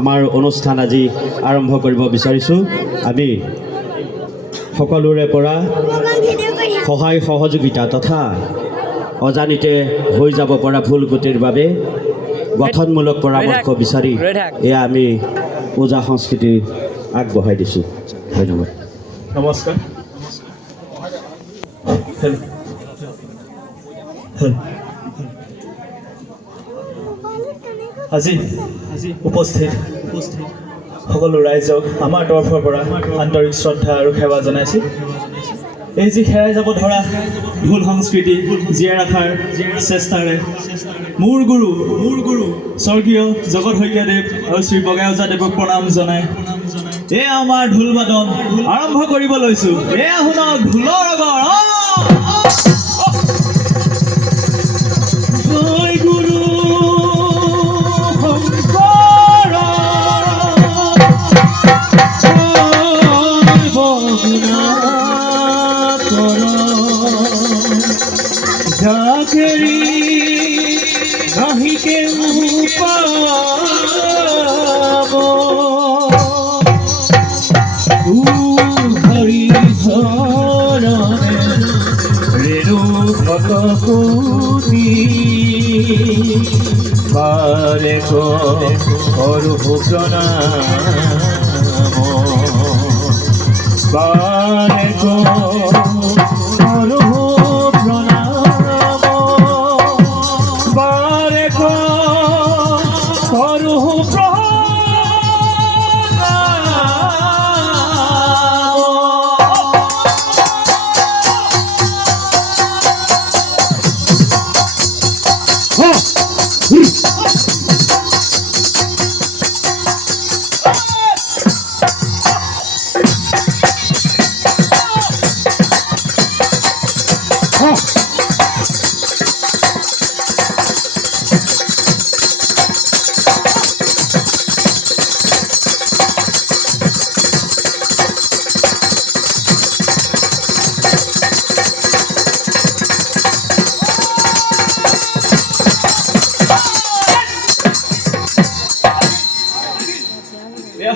আমাৰ অনুষ্ঠান আজি আৰম্ভ কৰিব বিচাৰিছোঁ। আমি সকলোৰে পৰা সহায় সহযোগিতা তথা অজানিতে হৈ যাব পৰা ভুল ক্ৰুটিৰ বাবে গঠনমূলক পৰামৰ্শ বিচাৰি এয়া আমি পূজা সংস্কৃতি আগবঢ়াই দিছোঁ। ধন্যবাদ। নমস্কাৰ। আজি উপস্থিত সকলো ৰাইজক আমাৰ তৰফৰ পৰা আন্তৰিক শ্ৰদ্ধা আৰু সেৱা জনাইছোঁ। এই যি হেৰাই যাব ধৰা ভুল সংস্কৃতি জীয়াই ৰখাৰ চেষ্টাৰে মোৰ গুৰু স্বৰ্গীয় জগত শইকীয়াদেৱ আৰু শ্ৰী বগাই ওজাদেৱক প্ৰণাম জনাই এয়া আমাৰ ঢোল বাদন আৰম্ভ কৰিব লৈছোঁ। এয়া শুনক ঢোলৰ ৰগৰ। জয় গুৰু जाकेरी नहीं के पावो तू हरि धरणे रेणु भगवती बारे को और प्रणाम बारे को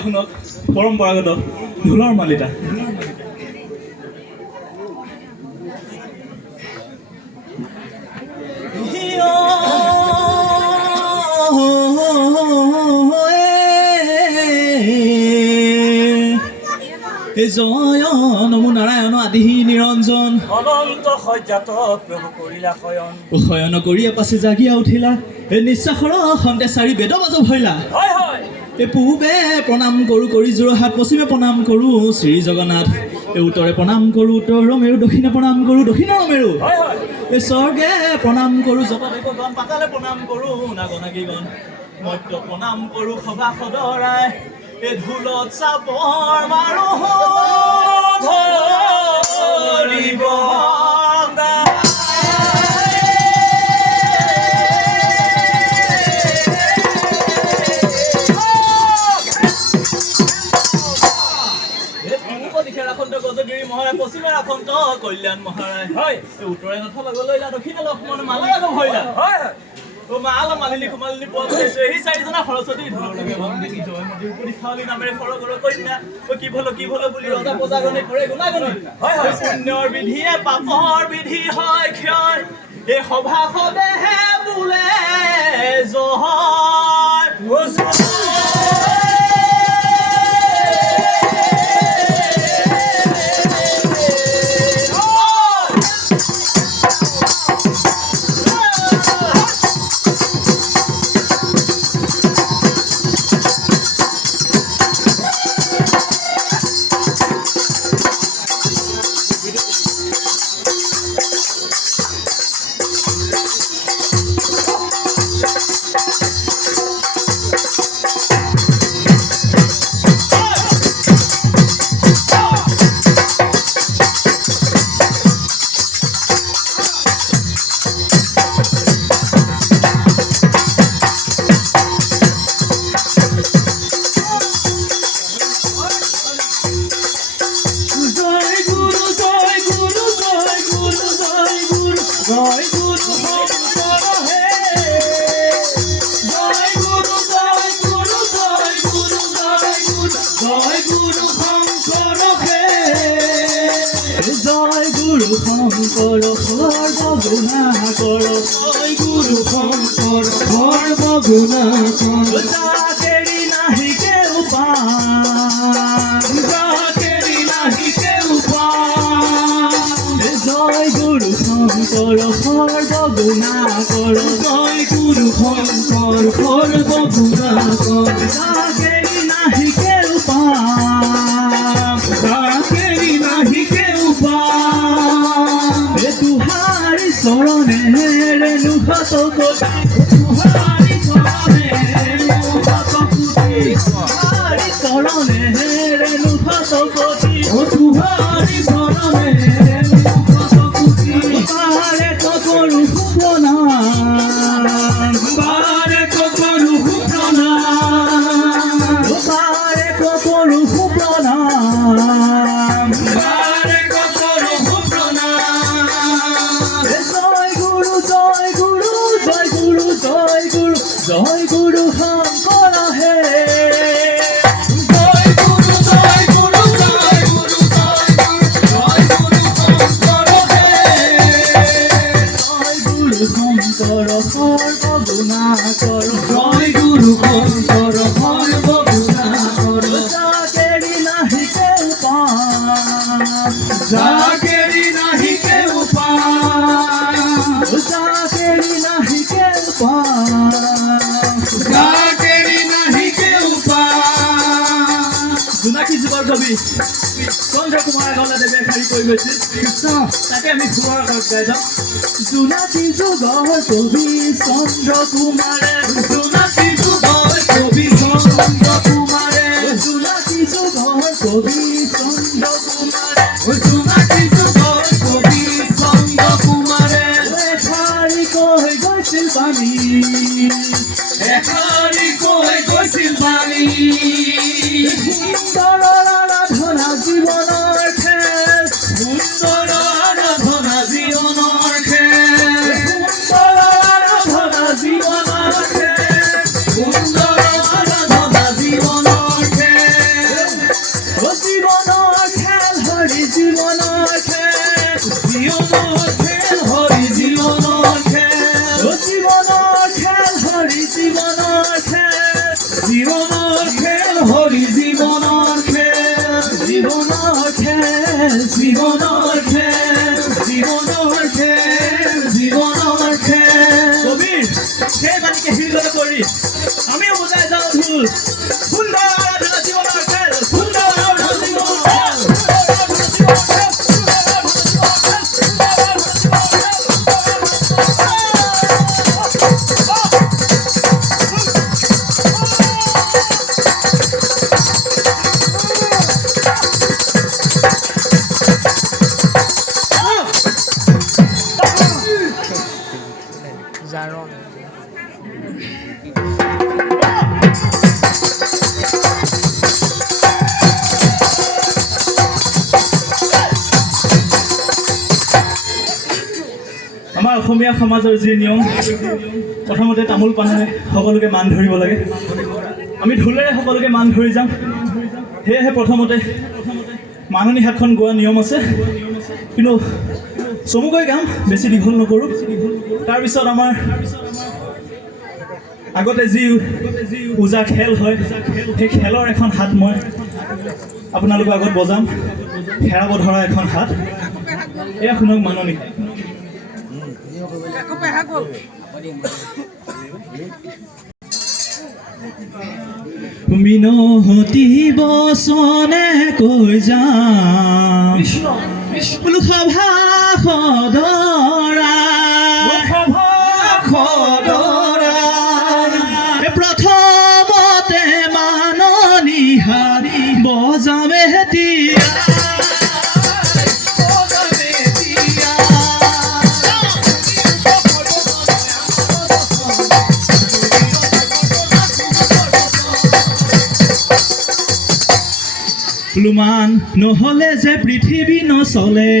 শুনক পৰম্পৰাগত ঢোলৰ মালিতা। জয় নমো নাৰায়ণ আদি নিৰঞ্জন অনন্ত সজ্জাত প্ৰভু কৰিলা শয়ন শয়ন কৰি পাছে জাগিয়া উঠিলা নিশ্বাসৰ খন্তে চাৰি বেদ বাজ ভৰিলা। পূবে প্ৰণাম কৰোঁ কৰি যোৰহাট পশ্চিমে প্ৰণাম কৰোঁ শ্ৰী জগন্নাথ উত্তৰে প্ৰণাম কৰোঁ উত্তৰ ৰমেৰু দক্ষিণে প্ৰণাম কৰোঁ দক্ষিণৰ ৰমেৰু স্বৰ্গে প্ৰণাম কৰোঁ জগদেৱগণ পাতালে প্ৰণাম কৰোঁ নাগনাগীগণ মধ্য প্ৰণাম কৰোঁ সভা সদৰাই এই ঢোলত চাপৰ মাৰো ধৰিব গজগিৰি মহাৰাজ পশ্চিমে ৰাখন্ত কল্যাণ মহাৰাজ উত্তৰে নথলৈ দক্ষিণে লক্ষ্মণ মালা ভৰিলা মাল মালিনী কুমালিনী পঞ্চায়ত এই চাৰিজনা সৰস্বতী নামেৰে সৰগৰ কন্যা কি ভল বুলি ৰজা প্ৰজাগণে কৰে গুণাগণি পুণ্যৰ বিধিয়ে পাপৰ বিধি হয় ক্ষয় এই সভা সদেহে বোলে জয় শংকৰ সৰ্বগুণাকৰ যাকেৰি নাহি কেও পাৰ যাকেৰি নাহি কেও পাৰ জয় গুৰু শংকৰ সৰ্বগুণাকৰ জয় গুৰু শংকৰ সৰ্বগুণাকৰ যাকেৰি নাহি কেও পাৰ যাকেৰি নাহি কেও পাৰ তুহাৰি চৰণে ৰেণু শত কোটি তুহাৰি চৰণে ৰেণু শত কোটি তুহাৰি চৰণে ৰেণু শত কোটি তুহাৰি চৰণে ৰেণু শত কোটি বাৰে কৰো প্ৰণাম বাৰে কৰো প্ৰণাম বাৰে কৰো প্ৰণাম বাৰে কৰো প্ৰণাম জয় গুৰু জয় গুৰু জয় গুৰু জয় গুৰু জয় গুৰু শংকৰ হে জয় গুৰু জয় গুৰু জয় গুৰু জয় গুৰু শংকৰ হে জয় গুৰু শংকৰ সৰ্বগুণাকৰ জয় গুৰু শংকৰ সৰ্বগুণাকৰ যাকেৰি নাহি কেও পাৰ যাকেৰি নাহি কেও পাৰ যাকেৰি নাহি কেও পাৰ যাকেৰি নাহি কেও পাৰ জোনাকী যুগৰ কবি চন্দ্ৰ কুমাৰ আগলাদেৱে শাৰী কৰি গৈছিল তাকে আমি সুৰৰ আগত গাই যাওঁ জোনাকী যুগৰ কবি চন্দ্ৰ কুমাৰে জোনাকী যুগৰ কবি চন্দ্ৰ কুমাৰে জোনাকী যুগৰ কবি চন্দ্ৰ কুমাৰে জোনাকী যুগৰ কবি চন্দ্ৰ কুমাৰে এশাৰী কৈ গৈছিল বাণী এশাৰী কৈ গৈছিল বাণী সুন্দৰৰ আৰাধনা জীৱনৰ খেল সুন্দৰৰ আৰাধনা জীৱনৰ খেল সুন্দৰৰ আৰাধনা জীৱনৰ খেল সুন্দৰৰ আৰাধনা জীৱনৰ খেল জীৱনৰ খেল হৰি জীৱনৰ খেল জীৱনৰ খেল হৰি জীৱনৰ খেল জীৱনৰ খেল হৰি জীৱনৰ খেল জীৱনৰ খেল হৰি জীৱনৰ খেল জীৱনৰ খেল জীৱনৰ খেল জীৱনৰ খেল জীৱনৰ খেল কবিৰ সেই বাণীকে হৃদয় কৰি আমিও বুজাই যাওঁ ঢোল সুন্দৰ আৰাধনা জীৱনৰ খেল সুন্দৰ আৰাধনা জীৱনৰ খেল আমাৰ অসমীয়া সমাজৰ যি নিয়ম প্ৰথমতে তামোল পাণেৰে সকলোকে মান ধৰিব লাগে আমি ঢোলেৰে সকলোকে মান ধৰি যাম সেয়েহে প্ৰথমতে মাননি হাতখন গোৱা নিয়ম আছে কিন্তু চমুকৈ গাম বেছি দীঘল নকৰোঁ তাৰপিছত আমাৰ আগতে যি পূজা খেল হয় সেই খেলৰ এখন হাত মই আপোনালোকৰ আগত বজাম হেৰাব ধৰা এখন হাত এয়া শুনক মাননি মিনতি বচনে কৈ যাম সভা সদৰা প্ৰথমতে মাননি হাৰি বজামে এতিয়া মান নহলে যে পৃথিৱী নচলে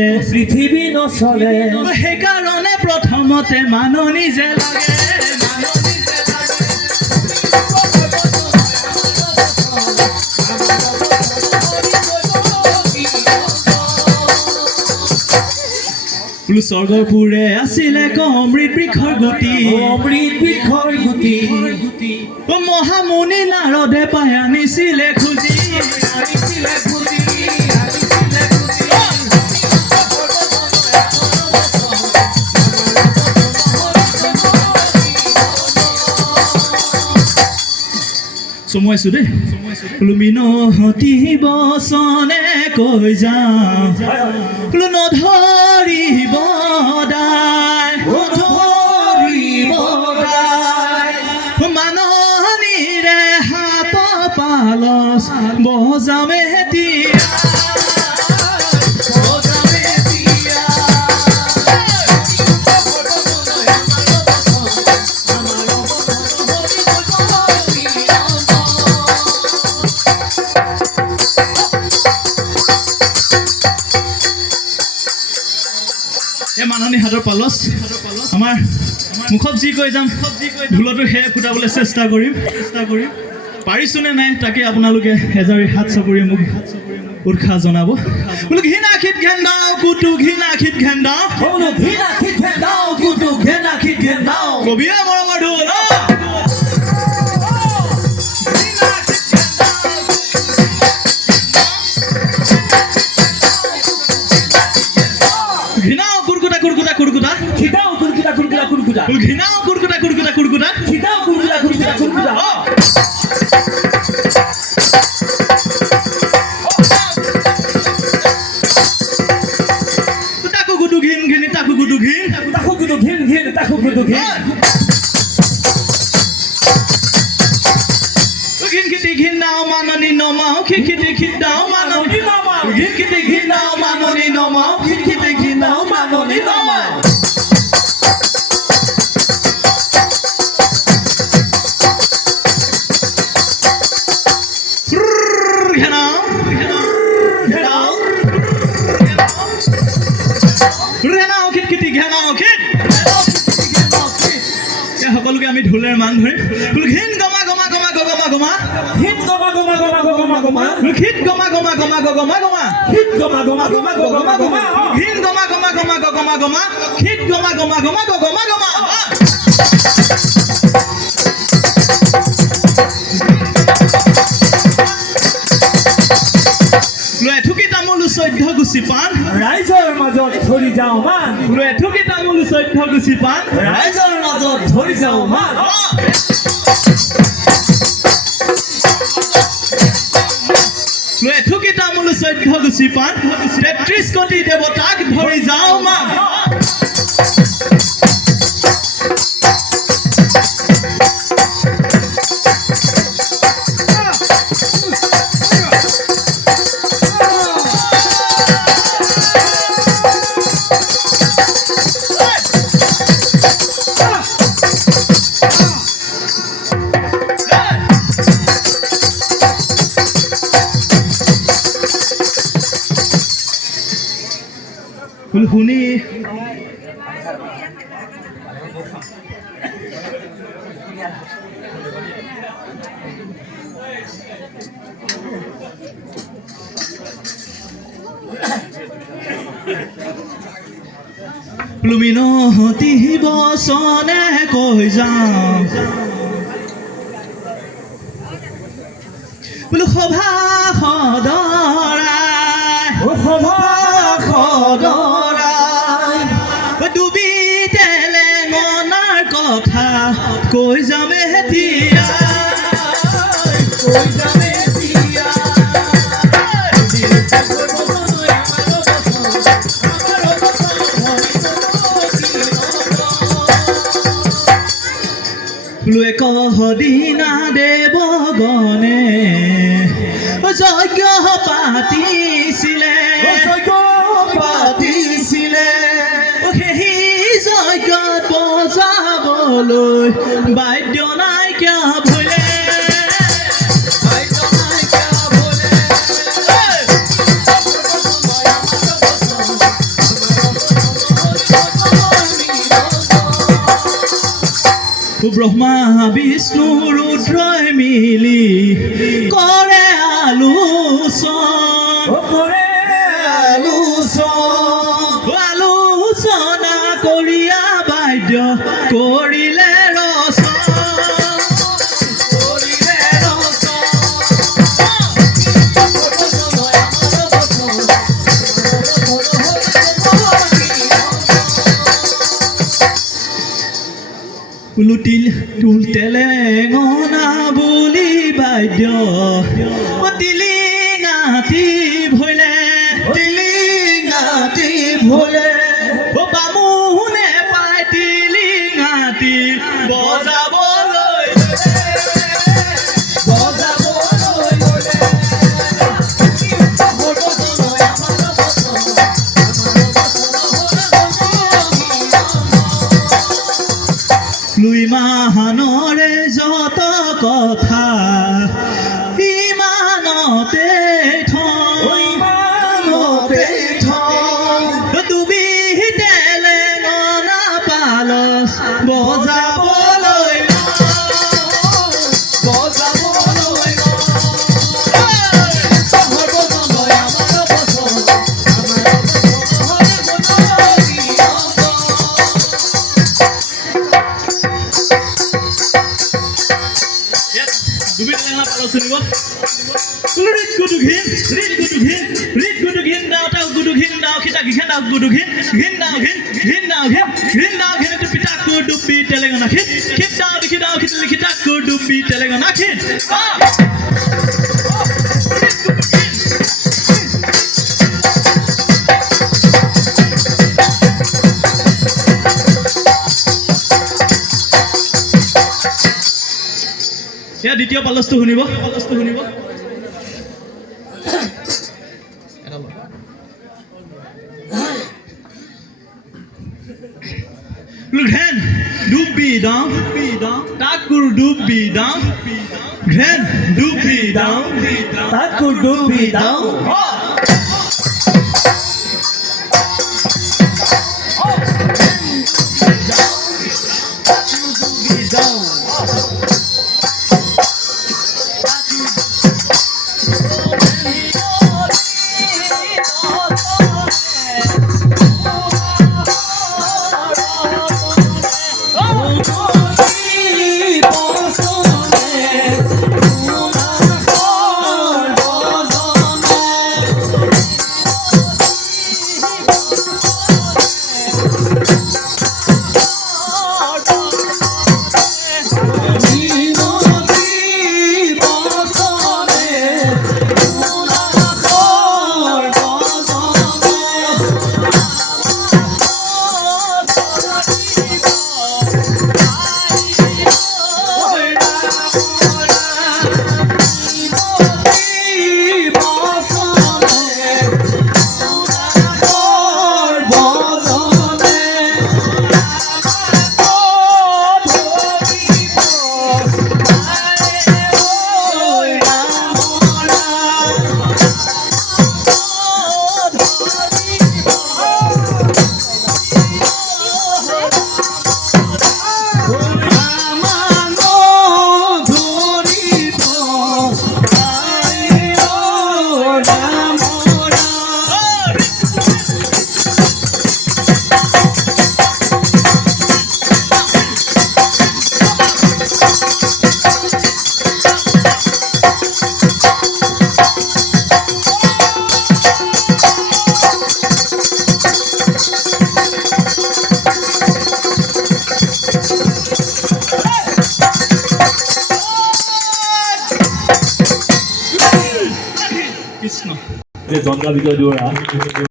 সেইকাৰণে প্ৰথমতে মাননি যে লাগে বোলো স্বৰ্গৰ পুৰে আছিলে অমৃত বৃক্ষৰ গুটি মহামুনি নাৰদে পাই আনিছিলে খুজি চমুৱাইছো দেই বোলো মিনতি বচনে কৈ যাওঁ বোলো নধৰিব দাই মাননীৰে হাত পালচ বজামে মাননী হাতৰ পালচ আমাৰ মুখত যি কৈ যাম ঢোলতো সেয়া ফুটাবলৈ চেষ্টা কৰিম পাৰিছোনে নাই তাকে আপোনালোকে এজাৰি হাত চাপৰি মোক উৎসাহ জনাব বোলো ঘিনা খিত ঘেন্দাও কুটু ঘিনা খিত ঘেন্দাও কবিয়ে মৰমৰ ঢোল ঘিনাও কুৰকুটা তাকো গুদু ঘিন ঘিন নাও মাননী নমাও খিখিতে খিদাও মাননী নমাও খিখিতে ঘিনাও মাননী নমাও খিখিতে ঘিনাও মাননী নমাও সকলোকে আমি ঢোলেৰ মান ধৰিম ঘিন গমা গমা গমা গমা গমা ঘিন গমা গমা গমা গমা গমা ঘিন গমা গমা গমা গমা গমা ঘিন গমা গমা গমা গমা গমা ঘিন গমা গমা গমা গমা গমা ঘিন গমা গমা গমা গমা গমা এঠুকি তামোল 14 গুচি পান ৰাইজৰ মাজত ধৰি যাওঁ মান এঠুকি তামোল 14 গুচি পান ৰাইজৰ মাজত ধৰি যাওঁ মান এঠুকি তামোল 14 গুচি পান 33 কোটি দেৱতাক ধৰি যাওঁ মান শুনি মিনতি বচনে কৈ যাওঁ বোলো সভা সদৰাই ডুবি তেলেঙনাৰ কথা কৈ যামে এতিয়া কহদিনা দেৱগণে যজ্ঞ পাতিছিলে সেই যজ্ঞত বজাবলৈ বাদ্য নাইকিয়া ভুলে ব্ৰহ্মা বিষ্ণু ৰুদ্ৰই মিলি কৰে আলোচন তেলেঙনা বুলি বাদ্য টিলিঙাটি ভৈলে বামুণে পাই টিলিঙাটি বজাবলৈ লুই মাহানৰে যত কথা ইমানতে তুমি তেলেঙনা পালচ বজাবলৈ তুমি তেলেঙনা পালচ শুনিব ৰিত গুদু ঘিন দাও তাও গুদু ঘিন দাও খিতা ঘিন দাও গুদু ঘিন দাও ঘিন দাও তো পিতা কো ডুবি তেলেঙনা ঘিন দাও দেখি দাও খিতা কো ডুবি তেলেঙনা ঘিন এয়া দ্বিতীয় পালচটো শুনিব ঘেন ডুবি দাও তাকুৰ ডুবি দাও ঘেন ডুবি দাও তাকুৰ ডুবি দাও কৃষ্ণ যে জনতা বিজয় দৌৰা